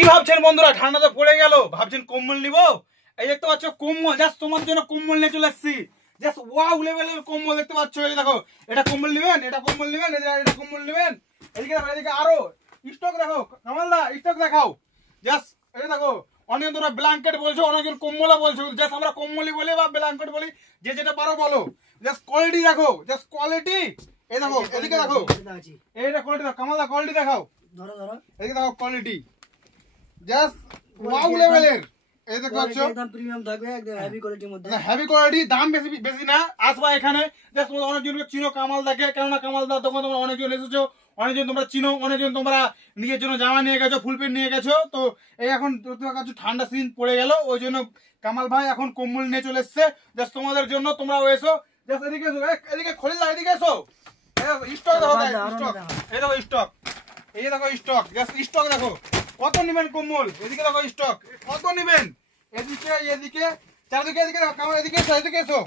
কি ভাবছেন বন্ধুরা, ঠান্ডা তো পড়ে গেল, ভাবছেন কম্বল নিব। এই দেখতে পাচ্ছ কম্বল, জাস্ট তোমার জন্য কম্বল নিয়ে চলে আসছি। জাস্ট ওয়াও লেভেলের কম্বল দেখতে পাচ্ছ। এই দেখো, এটা কম্বল নেবেন, এটা কম্বল নেবেন, এটা কম্বল নেবেন। এদিকে দেখো, এদিকে আরো স্টক দেখো, কামালদা স্টক দেখাও। জাস্ট এই দেখো, অনেক তোমরা ব্ল্যাঙ্কেট বলছো, অনেকজন কম্বলা বলছো। জাস্ট আমরা কম্বলই বলি বা ব্ল্যাঙ্কেট বলি, যে যেটা পারো বলো। জাস্ট কোয়ালিটি দেখো, জাস্ট কোয়ালিটি। এই দেখো, এদিকে দেখো, এইটা কোয়ালিটি দেখো, কামালদা কোয়ালিটি দেখাও। ধরো ধরো, এদিকে দেখো কোয়ালিটি, জাস্ট ওয়াও লেভেলের। এই দেখো একদম প্রিমিয়াম থাকবে, একদম হেভি কোয়ালিটির মধ্যে। হেভি কোয়ালিটি, দাম বেশি বেশি না। আসবা এখানে, জাস্ট তোমরা অনেকজনকে চিনো কামালদাকে, কেননা কামালদার দোকান তোমরা অনেকজন এসেছো, অনেকজন তোমরা চিনো, অনেকজন তোমরা নিজের জন্য জামা নিয়ে গেছো, ফুল প্যান্ট নিয়ে গেছো। তো এই এখন তোমার কাছে ঠান্ডা সিজন পড়ে গেল, ওই জন্য কামাল ভাই এখন কম্বল নিয়ে চলে এসছে জাস্ট তোমাদের জন্য। তোমরাও এসো, জাস্ট এদিকে এসো, এদিকে খোলা, এদিকে এসো। স্টক দেখো, স্টক এই দেখো, স্টক এই দেখো, স্টক জাস্ট স্টক দেখো। কত নিবেন কম্বল? এদিকে দেখো স্টক কত নিবেন, এদিকে এদিকে চারদিকে, এদিকে দেখো, এদিকে এসো, এদিকে এসো।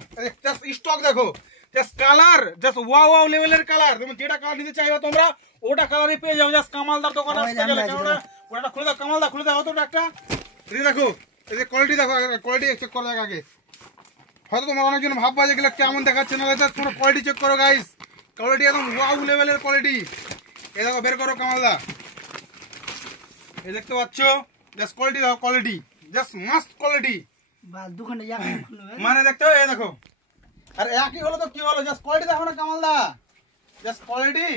জাস্ট স্টক দেখো, just colour, just wow wow লেভেলের কালার। তুমি যেটা কালার নিতে চাইবে তোমরা ওটা কালারই পেয়ে যাবে। জাস্ট কামালদার দোকানে আসতে গেলে, কেননা ওটা খুলে দাও, কামালদা খুলে দাও অতটা একটা। এদিকে দেখো, এদিকে কোয়ালিটি দেখো, কোয়ালিটি চেক করো আগে। হয়তো তোমরা অনেকজন ভাববা যেগুলো কেমন দেখাচ্ছে না, তোমরা কোয়ালিটি চেক করো গাইস। কোয়ালিটি একদম ওয়াও লেভেলের কোয়ালিটি। এই দেখো, বের করো কামালদা, এই দেখতে পাচ্ছ, জাস্ট কোয়ালিটি দেখো, কোয়ালিটি জাস্ট মাস্ট কোয়ালিটি। মানে দেখতে এই দেখো, আর একই হলো তো কি হলো, জাস্ট কোয়ালিটি দেখো না কামালদা, জাস্ট কোয়ালিটি।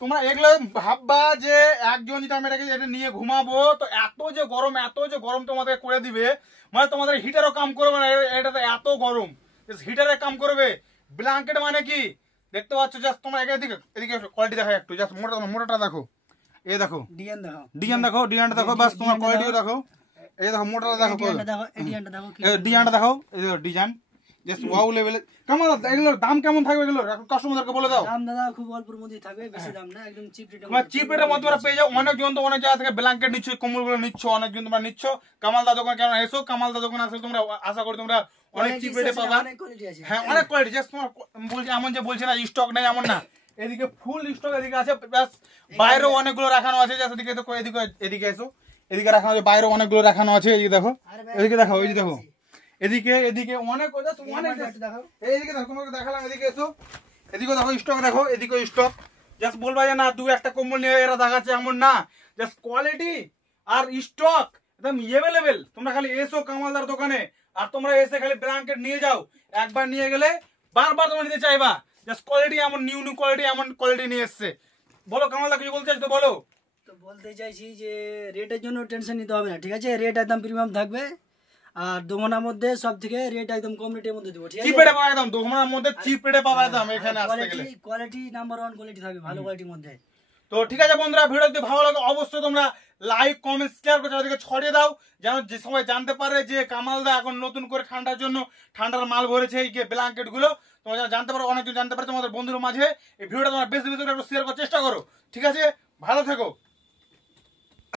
তোমরা এগুলো ভাববা যে একজন যদি আমি এটা নিয়ে ঘুমাবো তো এত যে গরম তোমাদের করে দিবে, মানে তোমাদের হিটারও কাম করবে না। এটা তো এত গরম, হিটারে কাম করবে। ব্ল্যাঙ্কেট মানে কি দেখতে পাচ্ছ, জাস্ট তোমরা এদিকে এদিকে কোয়ালিটি দেখো একটু, জাস্ট মোটাটা দেখো। এই দেখো ডিজাইন দেখো, ডিজাইনটা দেখো, বাস তোমার কোয়ালিটিও দেখো। এই দেখো মোটাটা দেখো, ডিজাইনটা দেখো, এই দেখো ডিজাইন জাস্ট ওয়াও লেভেলের। কামাল এগুলোর দাম কেমন থাকবে, এগুলো কাস্টমারদেরকে বলে দাও। দাম দাদা খুব অল্পের মধ্যেই থাকবে, বেশি দাম না, একদম চিপ রেটে। মানে চিপ রেটের মধ্যে তোমরা পেয়ে যাও। অনেকজন তো অনেক জায়গা থেকে ব্ল্যাঙ্কেট নিচ্ছ, কম্বলগুলো নিচ্ছ, অনেকজন তোমরা নিচ্ছ। কামালদা দোকান কেন এসো, কামালদা দোকান আসলে তোমরা আশা করি তোমরা অনেক চিপ রেটে পাবা। হ্যাঁ, অনেক কোয়ালিটি, জাস্ট তোমার বলছি এমন যে বলছে না স্টক নেই, এমন না। এদিকে ফুল স্টক এদিকে আছে, প্লাস বাইরেও অনেকগুলো রাখানো আছে। জাস্ট এদিকে দেখো, এদিকে এসো, এদিকে রাখানো আছে, বাইরেও অনেকগুলো রাখানো আছে। এদিকে দেখো, এদিকে দেখো, এই যে দেখো, এদিকে এদিকে অনেক এইদিকে দেখো, তোমাকে দেখালাম। এদিকে এসো, এদিকে দেখো স্টক দেখো, এদিকে স্টক। জাস্ট বলবা যে না দু একটা কম্বল নিয়ে এরা দেখাচ্ছে, এমন না। জাস্ট কোয়ালিটি আর স্টক একদম এভেলেবেল। তোমরা খালি এসো কামালদার দোকানে, আর তোমরা এসে খালি ব্ল্যাঙ্কেট নিয়ে যাও। একবার নিয়ে গেলে বারবার তোমরা নিতে চাইবা। জাস্ট কোয়ালিটি এমন নিউ কোয়ালিটি, এমন কোয়ালিটি নিয়ে এসছে। বলো কামালদা, কিছু বলতে চাইছো তো বলো। তো বলতে চাইছি যে রেটের জন্য টেনশন নিতে হবে না, ঠিক আছে? রেট একদম প্রিমিয়াম থাকবে, আর দোমনার মধ্যে সব থেকে রেট একদম কম রেটের মধ্যে দেবো, ঠিক আছে? চিপ রেটে পাওয়া একদম, দোমনার মধ্যে চিপ রেটে পাওয়া একদম। এখানে আসতে গেলে কোয়ালিটি নাম্বার 1 কোয়ালিটি থাকবে, ভালো কোয়ালিটির মধ্যে। তো ঠিক আছে বন্ধুরা, ভিডিও যদি ভালো লাগে অবশ্যই তোমরা লাইক কমেন্ট শেয়ার করে চারিদিকে ছড়িয়ে দাও, যেন যে সবাই জানতে পারে যে কামালদা এখন নতুন করে ঠান্ডার জন্য ঠান্ডার মাল ভরেছে, এই ব্ল্যাঙ্কেট গুলো। তোমরা জানতে পারো, অনেকজন জানতে পারে তোমাদের বন্ধুর মাঝে। এই ভিডিওটা তোমরা বেশি বেশি করে শেয়ার করার চেষ্টা করো, ঠিক আছে? ভালো থেকো।